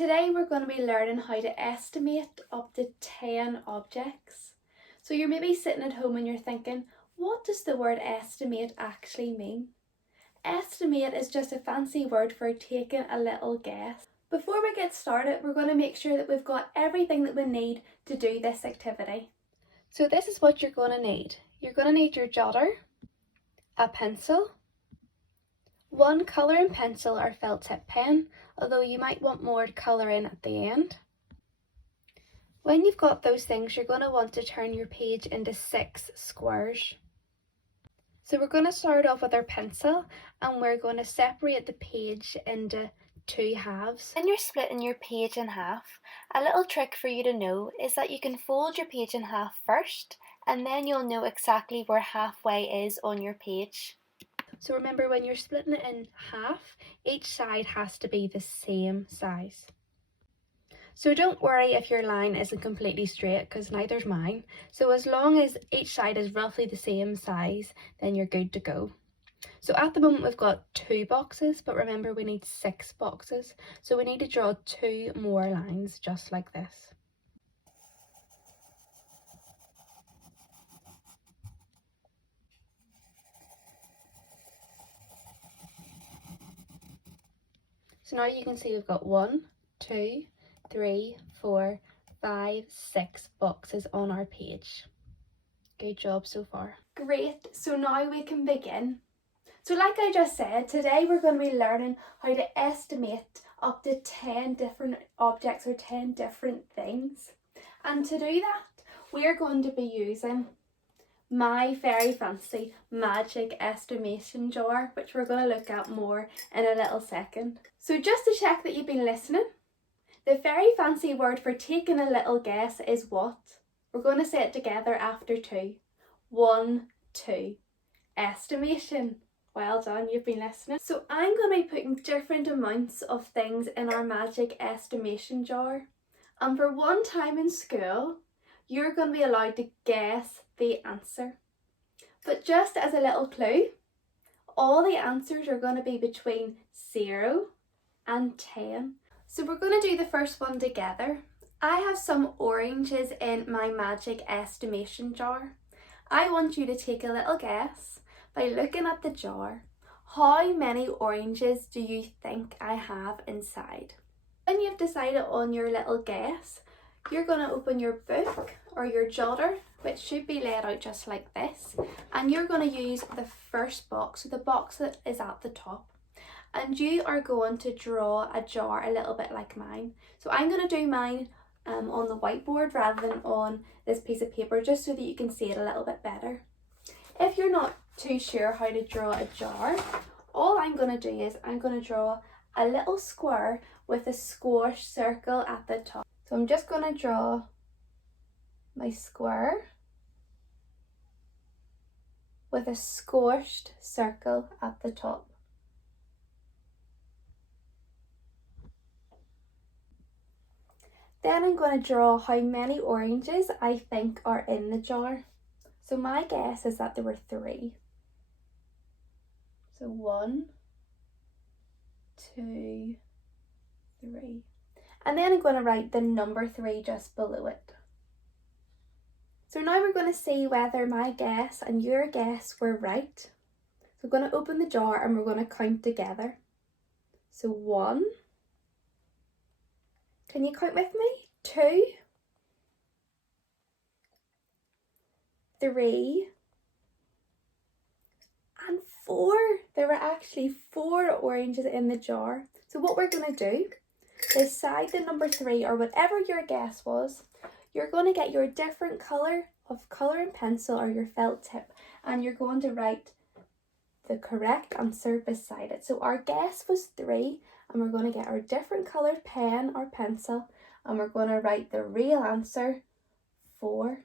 Today we're going to be learning how to estimate up to 10 objects. So you're maybe sitting at home and you're thinking, what does the word estimate actually mean? Estimate is just a fancy word for taking a little guess. Before we get started, we're going to make sure that we've got everything that we need to do this activity. So this is what you're going to need. You're going to need your jotter, a pencil, one colouring pencil or felt tip pen, although you might want more to colour in at the end. When you've got those things, you're going to want to turn your page into 6 squares. So we're going to start off with our pencil and we're going to separate the page into 2 halves. When you're splitting your page in half, a little trick for you to know is that you can fold your page in half first and then you'll know exactly where halfway is on your page. So remember, when you're splitting it in half, each side has to be the same size. So don't worry if your line isn't completely straight, because neither's mine. So as long as each side is roughly the same size, then you're good to go. So at the moment we've got 2 boxes, but remember we need 6 boxes. So we need to draw 2 more lines just like this. So now you can see we've got 1, 2, 3, 4, 5, 6 boxes on our page. Good job so far. Great, so now we can begin. So like I just said, today we're going to be learning how to estimate up to 10 different objects or 10 different things. And to do that, we're going to be using my very fancy magic estimation jar, which we're going to look at more in a little second. So just to check that you've been listening, the very fancy word for taking a little guess is what? We're going to say it together after 2. 1, 2. Estimation. Well done, you've been listening. So I'm going to be putting different amounts of things in our magic estimation jar. And for one time in school, you're going to be allowed to guess the answer. But just as a little clue, all the answers are going to be between 0 and 10. So we're going to do the first one together. I have some oranges in my magic estimation jar. I want you to take a little guess by looking at the jar. How many oranges do you think I have inside? When you've decided on your little guess, you're going to open your book or your jotter, which should be laid out just like this, and you're going to use the first box, so the box that is at the top, and you are going to draw a jar a little bit like mine. So I'm going to do mine on the whiteboard rather than on this piece of paper, just so that you can see it a little bit better. If you're not too sure how to draw a jar, all I'm going to do is I'm going to draw a little square with a squash circle at the top. So I'm just going to draw my square with a squashed circle at the top. Then I'm going to draw how many oranges I think are in the jar. So my guess is that there were 3. So 1, 2, 3. And then I'm going to write the number 3 just below it. So now we're going to see whether my guess and your guess were right. So we're going to open the jar and we're going to count together. So 1. Can you count with me? 2. 3. And 4. There were actually 4 oranges in the jar. So what we're going to do, beside the number 3 or whatever your guess was, you're going to get your different colour of colouring pencil or your felt tip, and you're going to write the correct answer beside it. So our guess was 3, and we're going to get our different coloured pen or pencil, and we're going to write the real answer, 4.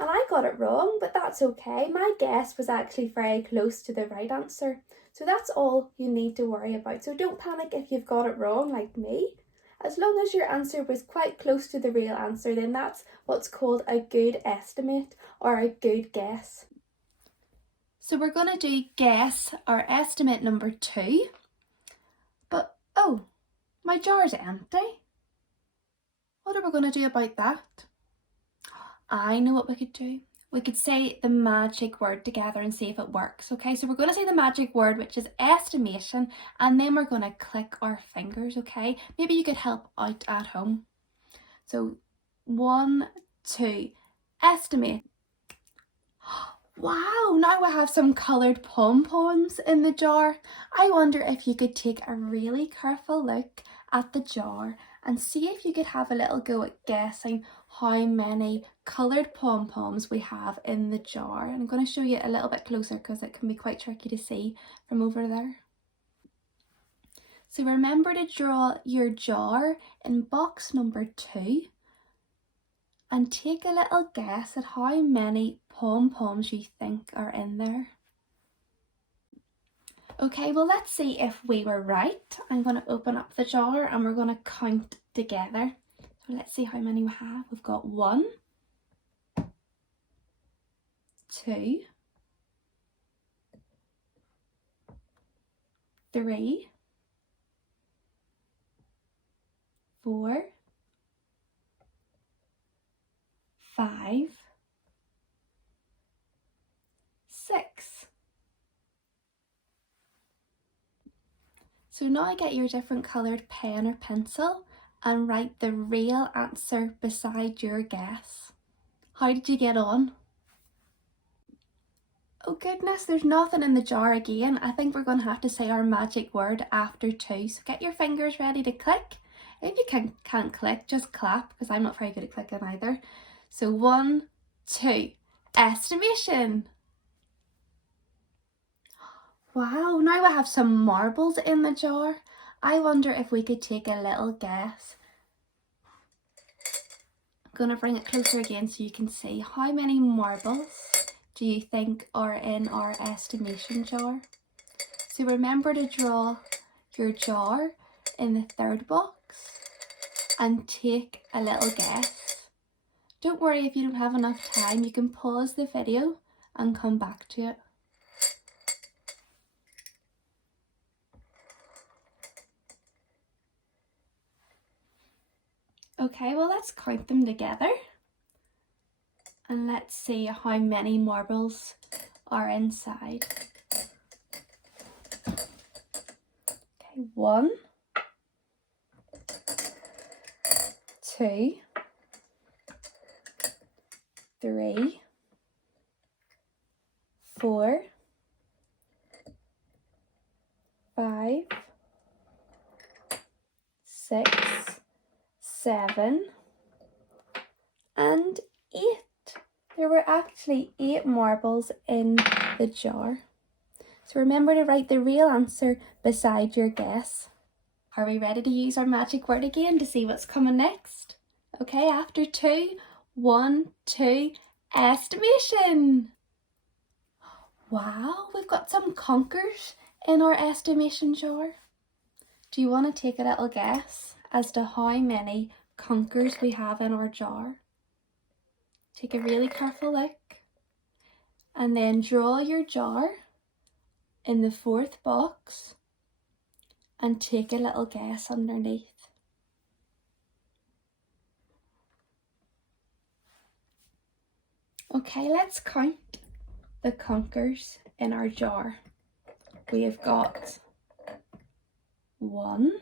And I got it wrong, but that's okay. My guess was actually very close to the right answer. So that's all you need to worry about. So don't panic if you've got it wrong like me. As long as your answer was quite close to the real answer, then that's what's called a good estimate or a good guess. So we're going to do guess or estimate number 2. But, oh, My jar's empty. What are we going to do about that? I know what we could do. We could say the magic word together and see if it works. Okay, so we're going to say the magic word, which is estimation, and then we're going to click our fingers. Okay, maybe you could help out at home. So 1, 2, estimate. Wow, now we have some coloured pom-poms in the jar. I wonder if you could take a really careful look at the jar and see if you could have a little go at guessing how many coloured pom-poms we have in the jar. And I'm going to show you a little bit closer because it can be quite tricky to see from over there. So remember to draw your jar in box number 2 and take a little guess at how many pom-poms you think are in there. Okay, well let's see if we were right. I'm going to open up the jar and we're going to count together. So let's see how many we have. We've got 1, 2, 3, 4, 5, 6. So now get your different coloured pen or pencil and write the real answer beside your guess. How did you get on? Oh goodness, there's nothing in the jar again. I think we're going to have to say our magic word after 2. So get your fingers ready to click. If you can't click, just clap because I'm not very good at clicking either. So 1, 2, estimation. Wow, now we have some marbles in the jar. I wonder if we could take a little guess. I'm going to bring it closer again so you can see how many marbles do you think are in our estimation jar. So remember to draw your jar in the 3rd box and take a little guess. Don't worry if you don't have enough time, you can pause the video and come back to it. Okay, well let's count them together and let's see how many marbles are inside. Okay, 1, 2, 3, 4, 5, 6, 7, and 8. There were actually 8 marbles in the jar. So remember to write the real answer beside your guess. Are we ready to use our magic word again to see what's coming next? Okay, after 2, 1, 2, estimation. Wow, we've got some conkers in our estimation jar. Do you want to take a little guess as to how many conkers we have in our jar? Take a really careful look and then draw your jar in the 4th box and take a little guess underneath. Okay, let's count the conkers in our jar. We have got 1,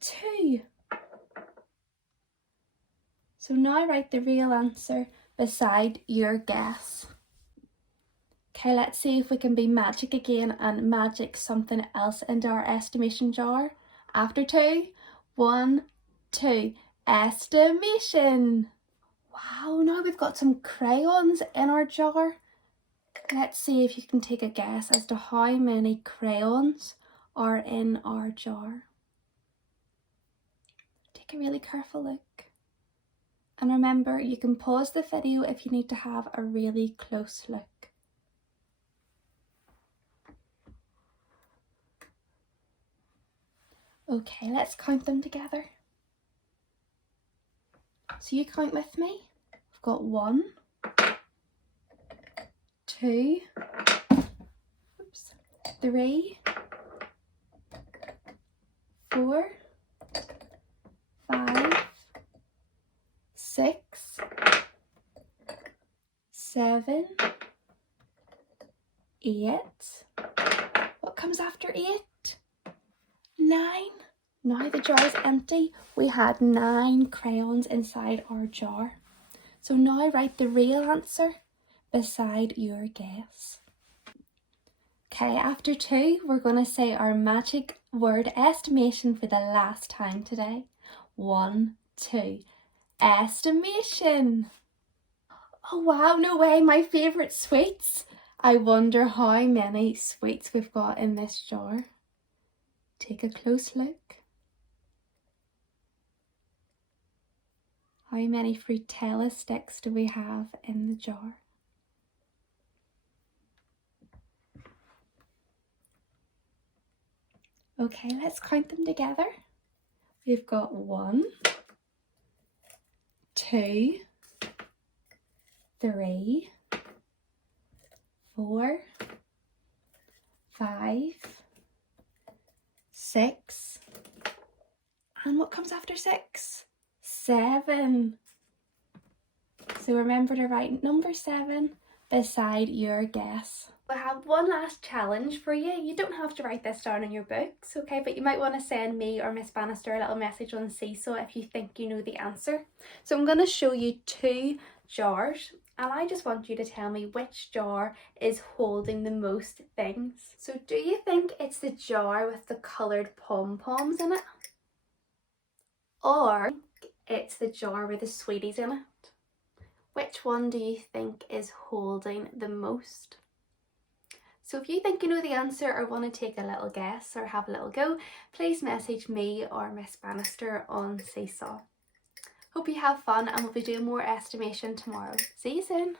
2. So now write the real answer beside your guess. Okay, let's see if we can be magic again and magic something else into our estimation jar. After 2, 1, 2, estimation. Wow, now we've got some crayons in our jar. Let's see if you can take a guess as to how many crayons are in our jar. Take a really careful look. And remember, you can pause the video if you need to have a really close look. Okay, let's count them together. So you count with me. We've got 1, 2, 3, 4, 5, 6, 7, 8. What comes after 8? 9. Now the jar is empty. We had 9 crayons inside our jar. So now write the real answer beside your guess. Okay, after 2, we're going to say our magic word estimation for the last time today. 1, 2. Estimation. Oh wow, no way, my favourite sweets. I wonder how many sweets we've got in this jar. Take a close look. How many Fruitella sticks do we have in the jar? Okay, let's count them together. We've got 1, 2, 3, 4, 5, 6, and what comes after 6? 7. So remember to write number 7 beside your guess. I have one last challenge for you. You don't have to write this down in your books, okay? But you might want to send me or Miss Bannister a little message on Seesaw if you think you know the answer. So I'm going to show you 2 jars, and I just want you to tell me which jar is holding the most things. So do you think it's the jar with the coloured pom-poms in it? Or it's the jar with the sweeties in it? Which one do you think is holding the most? So if you think you know the answer or want to take a little guess or have a little go, please message me or Miss Bannister on Seesaw. Hope you have fun, and we'll be doing more estimation tomorrow. See you soon!